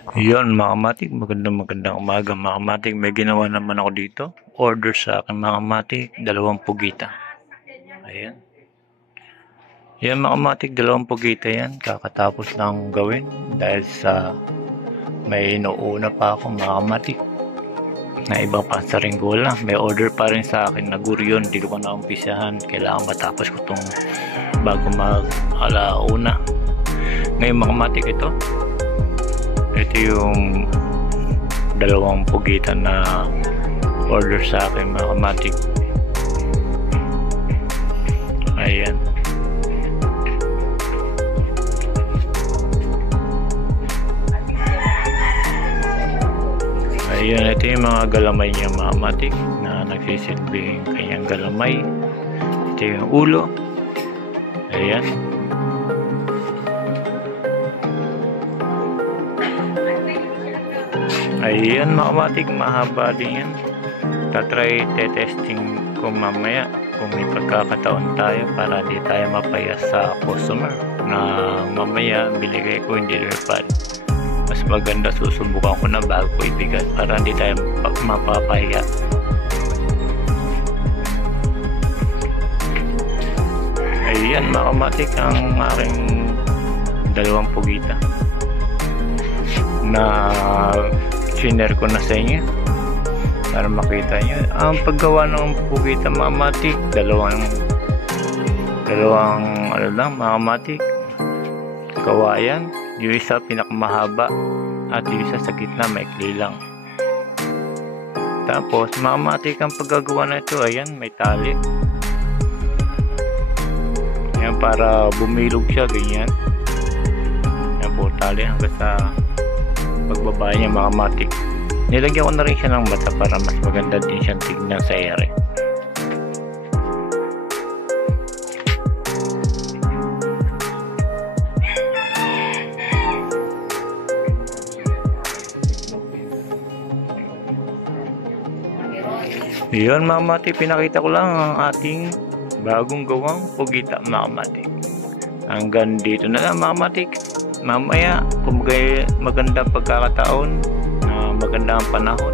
Yun mga kamatik, magandang umaga mga kamatik. May ginawa naman ako dito. Order sa akin mga kamatik, 2 pugita. Ayan. Yan mga kamatik, 2 pugita yan. Kakatapos lang gawin dahil sa may inuuna pa ako mga kamatik. Na iba pa sa ringgola. May order pa rin sa akin na guryon. Dito ko na umpisahan. Kailangan matapos ko itong bago mag-alauna. Ngayon mga kamatik ito yung 2 pugita na order sa akin mga kamatik. Ayan. Ayan, ito yung mga galamay niya mga kamatik na nagsisilbing kanyang galamay. Ito yung ulo. Ayan. Ayan mga kamatik, mahaba din yan. Tatry testing ko mamaya kung may pagkakataon tayo para di tayo mapaya sa customer na mamaya biligay ko hindi refund. Mas maganda susubukan ko na bago ko ibigat para hindi tayo mapapahiya. Ayan mga kamatik ang aking 2 pugita na share ko na sa inyo para makita nyo ang paggawa ng pugita mga kamatik. Dalawang ano lang mga kamatik, kawayan. Yung isa pinakamahaba at yung isa sa gitna maikli lang. Tapos mga kamatik ang paggagawa na ito, ayan may tali. Ayan para bumilog siya ganyan. Ayan po tali hanggang sa pagbaba niya mga kamatik. Nilagyan ko na rin siya ng mata para mas maganda din siyang tignan sa ere. Yun mga kamatik, pinakita ko lang ang ating bagong gawang pugita mga kamatik. Hanggang dito na lang mga kamatik. Mamaya kung magandang pagkakataon na magandang panahon,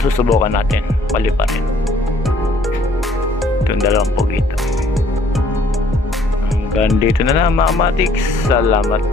susubukan natin paliparin itong 2 pugita. Hanggang dito na lang mga kamatik. Salamat.